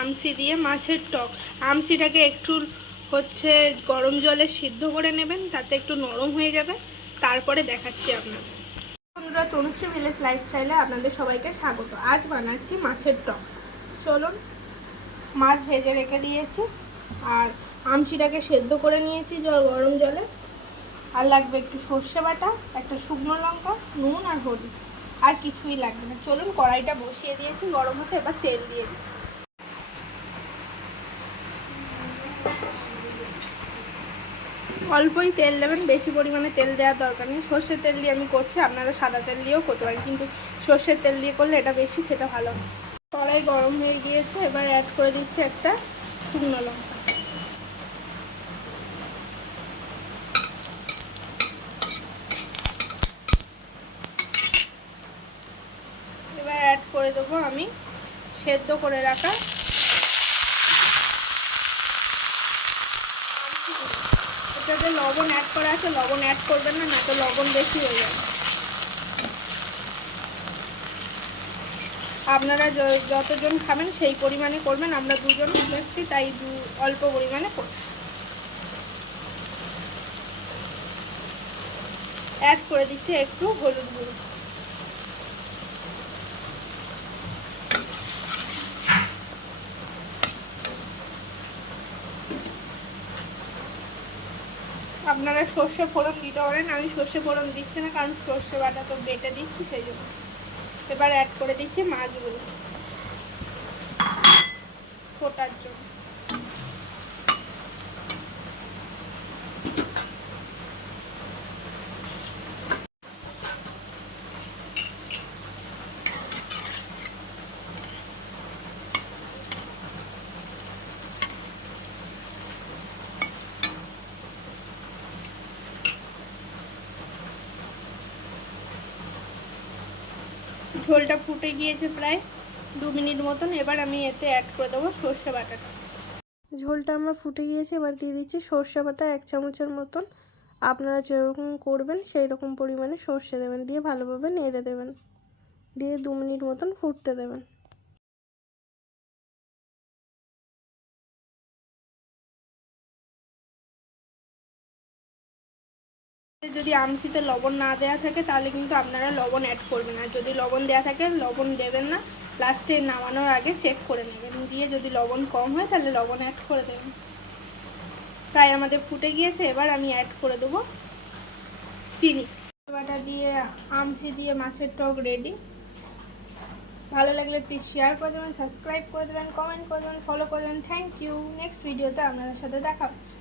আমসি দিয়ে মাছের টক। আমসিটাকে একটু হচ্ছে গরম জলে সিদ্ধ করে নেবেন, তাতে একটু নরম হয়ে যাবে। তারপরে দেখাচ্ছি আপনাদের। বন্ধুরা তনুশ্রী ভিলেজ লাইফস্টাইলে আপনাদের সবাইকে স্বাগত। আজ বানাচ্ছি মাছের টক। চলুন, মাছ ভেজে রেখে দিয়েছি। আর আমচিটাকে সেদ্ধ করে নিয়েছি জল গরম জলে। আর লাগবে একটু সর্ষে বাটা, একটা শুকনো লঙ্কা, নুন আর হলুদ। আর কিছুই লাগবে না। চলুন কড়াইটা বসিয়ে দিয়েছি, গরম হতে এবার তেল দিয়ে দিই। অল্পই তেল দেবেন, বেশি পরিমাণে তেল দেওয়ার দরকার নেই। সর্ষের তেল দিয়ে আমি করছি, আপনারা সাদা তেল দিয়েও করতে পারেন, কিন্তু সর্ষের তেল দিয়ে করলে এটা বেশি খেতে ভালো। কড়াই গরম হয়ে গিয়েছে, এবার অ্যাড করে দিচ্ছি একটা শুকনো লঙ্কা। এবার অ্যাড করে দেবো আমি সেদ্ধ করে রাখা এটাতে লবণ অ্যাড করা আছে, লবণ অ্যাড করবেন না না তো লবণ বেশি হয়ে যাবে। আপনারা যতজন খাবেন সেই পরিমাণে করবেন, আমরা দুজন এসেছি তাই দু, অল্প পরিমাণে করছি। অ্যাড করে দিচ্ছি একটু হলুদ গুঁড়ো। আপনারা সর্ষে ফোড়ন দিতে পারেন, আমি সর্ষে ফোড়ন দিচ্ছি না, কারণ সর্ষে বাটা তো বেটে দিচ্ছি, সেই জন্য। এবার অ্যাড করে দিচ্ছি মাছগুলো ফোটার জন্য। ঝোলটা ফুটে গিয়েছে প্রায় দু মিনিট মতন। এবার আমি এতে অ্যাড করে দেবো সর্ষে বাটাটা। ঝোলটা আমার ফুটে গিয়েছে, এবার দিয়ে দিচ্ছি সর্ষে বাটা এক চামচের মতন। আপনারা যেরকম করবেন সেই রকম পরিমাণে সর্ষে দেবেন, দিয়ে ভালোভাবে নেড়ে দেবেন। দিয়ে দু মিনিট মতন ফুটতে দেবেন। যদি আমসিতে লবণ না দেওয়া থাকে, তাহলে কিন্তু আপনারা লবণ অ্যাড করবেন। আর যদি লবণ দেওয়া থাকে, লবণ দেবেন না। লাস্টে নামানোর আগে চেক করে নেবেন। দিয়ে যদি লবণ কম হয়, তাহলে লবণ অ্যাড করে দেবেন। প্রায় আমাদের ফুটে গিয়েছে, এবার আমি অ্যাড করে দেবো চিনি। বাটা দিয়ে, আমসি দিয়ে মাছের টক রেডি ভালো লাগলে প্লিজ শেয়ার করে দেবেন সাবস্ক্রাইব করে দেবেন কমেন্ট করে দেবেন ফলো করে দেবেন। থ্যাংক ইউ নেক্সট ভিডিওতে আপনাদের সাথে দেখা হচ্ছে।